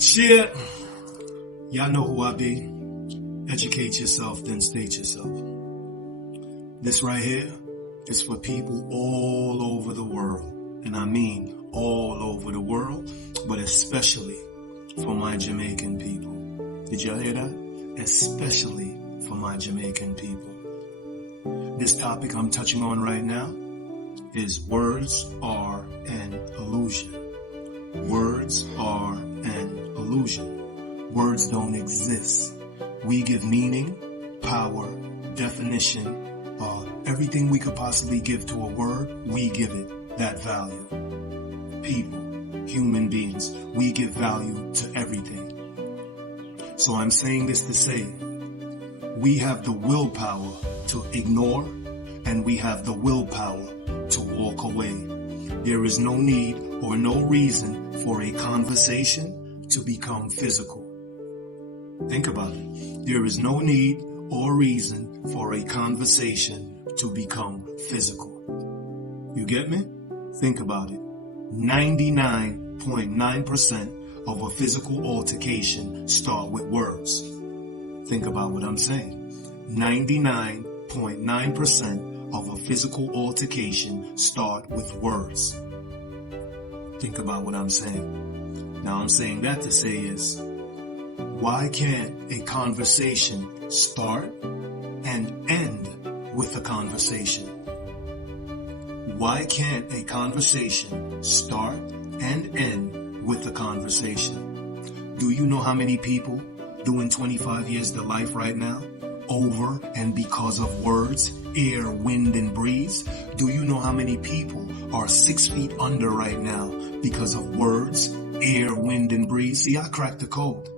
Shit. Y'all know who I be. Educate yourself, then state yourself. This right here is for people all over the world. And I mean all over the world, but especially for my Jamaican people. Did y'all hear that? Especially for my Jamaican people. This topic I'm touching on right now is words are an illusion. Words are an illusion. Words don't exist. We give meaning, power, definition, everything we could possibly give to a word, we give it that value. People, human beings, we give value to everything. So I'm saying this to say, we have the willpower to ignore, and we have the willpower to walk away. There is no need or no reason for a conversation to become physical. Think about it. There is no need or reason for a conversation to become physical. You get me? Think about it. 99.9% of a physical altercation start with words. Think about what I'm saying. 99.9% of a physical altercation start with words. Think about what I'm saying. Now I'm saying that to say is, why can't a conversation start and end with a conversation? Why can't a conversation start and end with a conversation? Do you know how many people doing 25 years to life right now over and because of words, air, wind, and breeze? Do you know how many people are 6 feet under right now because of words, air, wind, and breeze? See, I cracked the code.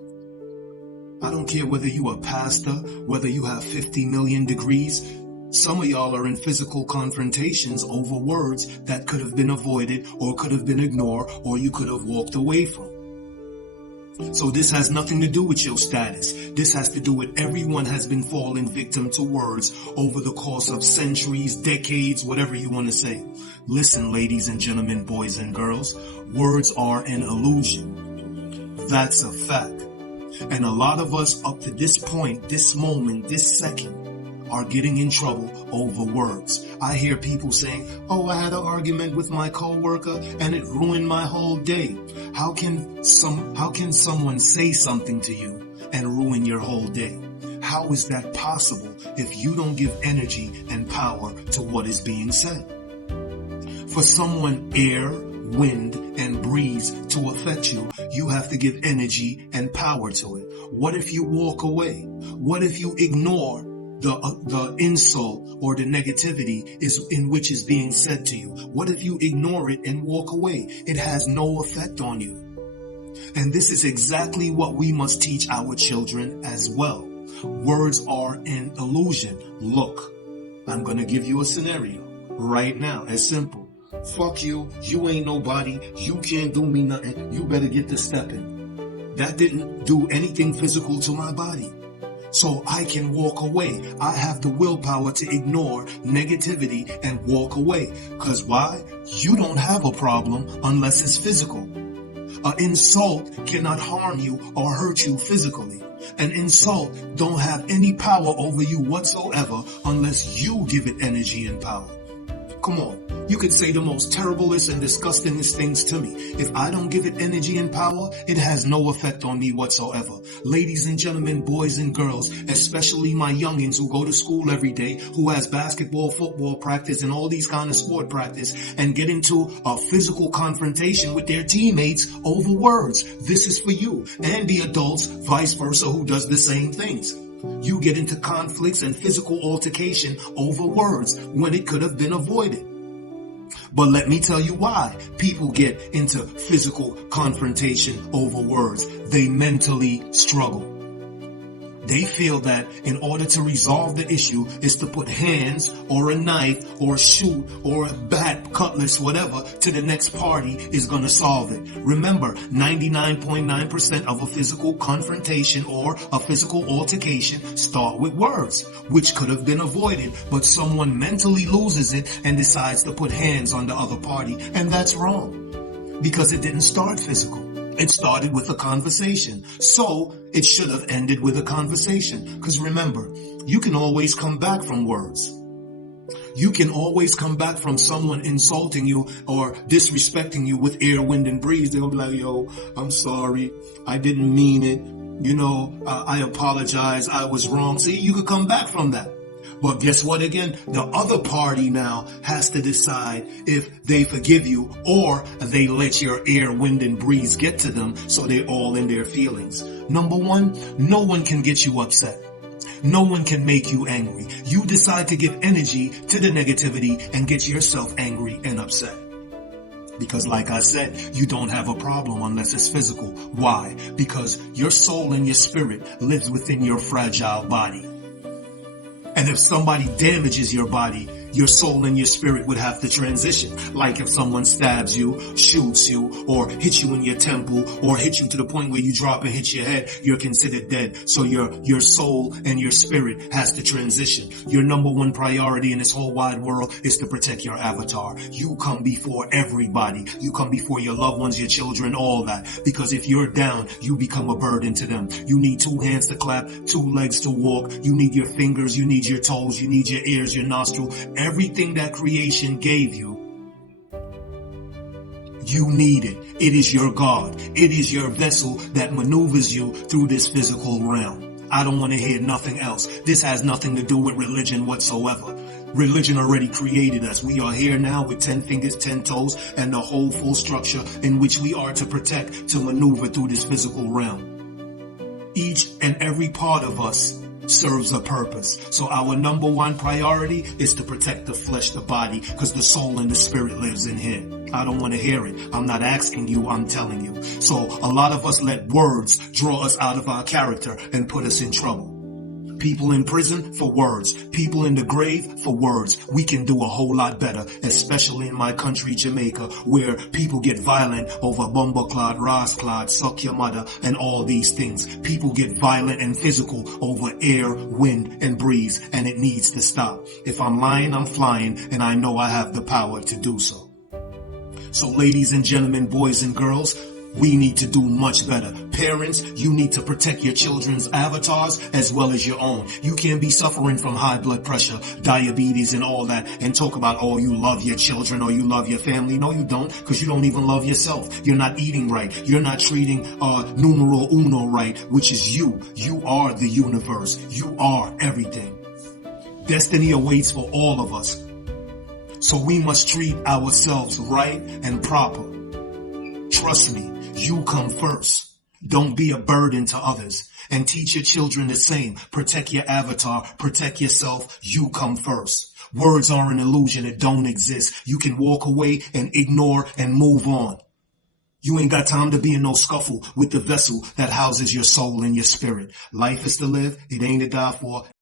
I don't care whether you are a pastor, whether you have 50 million degrees. Some of y'all are in physical confrontations over words that could have been avoided or could have been ignored or you could have walked away from. So this has nothing to do with your status. This has to do with everyone has been falling victim to words over the course of centuries, decades, whatever you want to say. Listen, ladies and gentlemen, boys and girls, words are an illusion. That's a fact. And a lot of us up to this point, this moment, this second, are getting in trouble over words. I hear people saying, oh, I had an argument with my coworker and it ruined my whole day. How can someone say something to you and ruin your whole day? How is that possible if you don't give energy and power to what is being said? For someone, air, wind, and breeze to affect you, you have to give energy and power to it. What if you walk away? What if you ignore the insult or the negativity in which is being said to you? What if you ignore it and walk away? It has no effect on you. And this is exactly what we must teach our children as well. Words are an illusion. Look, I'm going to give you a scenario right now. It's simple. Fuck you. You ain't nobody. You can't do me nothing. You better get to stepping. That didn't do anything physical to my body. So I can walk away. I have the willpower to ignore negativity and walk away. Cause why? You don't have a problem unless it's physical. An insult cannot harm you or hurt you physically. An insult don't have any power over you whatsoever unless you give it energy and power. Come on. You could say the most terriblest and disgustingest things to me. If I don't give it energy and power, it has no effect on me whatsoever. Ladies and gentlemen, boys and girls, especially my youngins who go to school every day, who has basketball, football practice, and all these kind of sport practice, and get into a physical confrontation with their teammates over words. This is for you. And the adults, vice versa, who does the same things. You get into conflicts and physical altercation over words when it could have been avoided. But let me tell you why people get into physical confrontation over words. They mentally struggle. They feel that in order to resolve the issue is to put hands or a knife or a shoe or a bat, cutlass, whatever, to the next party is going to solve it. Remember, 99.9% of a physical confrontation or a physical altercation start with words, which could have been avoided, but someone mentally loses it and decides to put hands on the other party, and that's wrong because it didn't start physical. It started with a conversation. So it should have ended with a conversation. Because remember, you can always come back from words. You can always come back from someone insulting you or disrespecting you with air, wind, and breeze. They'll be like, yo, I'm sorry. I didn't mean it. I apologize. I was wrong. See, you could come back from that. But guess what again? The other party now has to decide if they forgive you or they let your air, wind, and breeze get to them so they're all in their feelings. Number one, no one can get you upset. No one can make you angry. You decide to give energy to the negativity and get yourself angry and upset. Because like I said, you don't have a problem unless it's physical. Why? Because your soul and your spirit lives within your fragile body. And if somebody damages your body, your soul and your spirit would have to transition. Like if someone stabs you, shoots you, or hits you in your temple, or hits you to the point where you drop and hit your head, you're considered dead. So your soul and your spirit has to transition. Your number one priority in this whole wide world is to protect your avatar. You come before everybody. You come before your loved ones, your children, all that. Because if you're down, you become a burden to them. You need 2 hands to clap, 2 legs to walk. You need your fingers, you need your toes, you need your ears, your nostril. Everything that creation gave you, you need it. It is your God. It is your vessel that maneuvers you through this physical realm. I don't want to hear nothing else. This has nothing to do with religion whatsoever. Religion already created us. We are here now with 10 fingers, 10 toes, and the whole full structure in which we are to protect, to maneuver through this physical realm. Each and every part of us serves a purpose. So our number one priority is to protect the flesh, the body, because the soul and the spirit lives in here. I don't want to hear it. I'm not asking you, I'm telling you. So a lot of us let words draw us out of our character and put us in trouble. People in prison for words. People in the grave for words. We can do a whole lot better, especially in my country, Jamaica, where people get violent over bumbleclad, rasclad, suck your mother, and all these things. People get violent and physical over air, wind, and breeze, and it needs to stop. If I'm lying, I'm flying, and I know I have the power to do so. So ladies and gentlemen, boys and girls, we need to do much better. Parents, you need to protect your children's avatars as well as your own. You can't be suffering from high blood pressure, diabetes, and all that and talk about, oh, you love your children or you love your family. No, you don't, because you don't even love yourself. You're not eating right. You're not treating numero uno right, which is you. You are the universe. You are everything. Destiny awaits for all of us. So we must treat ourselves right and proper. Trust me, you come first. Don't be a burden to others. And teach your children the same. Protect your avatar. Protect yourself. You come first. Words are an illusion. It don't exist. You can walk away and ignore and move on. You ain't got time to be in no scuffle with the vessel that houses your soul and your spirit. Life is to live. It ain't to die for.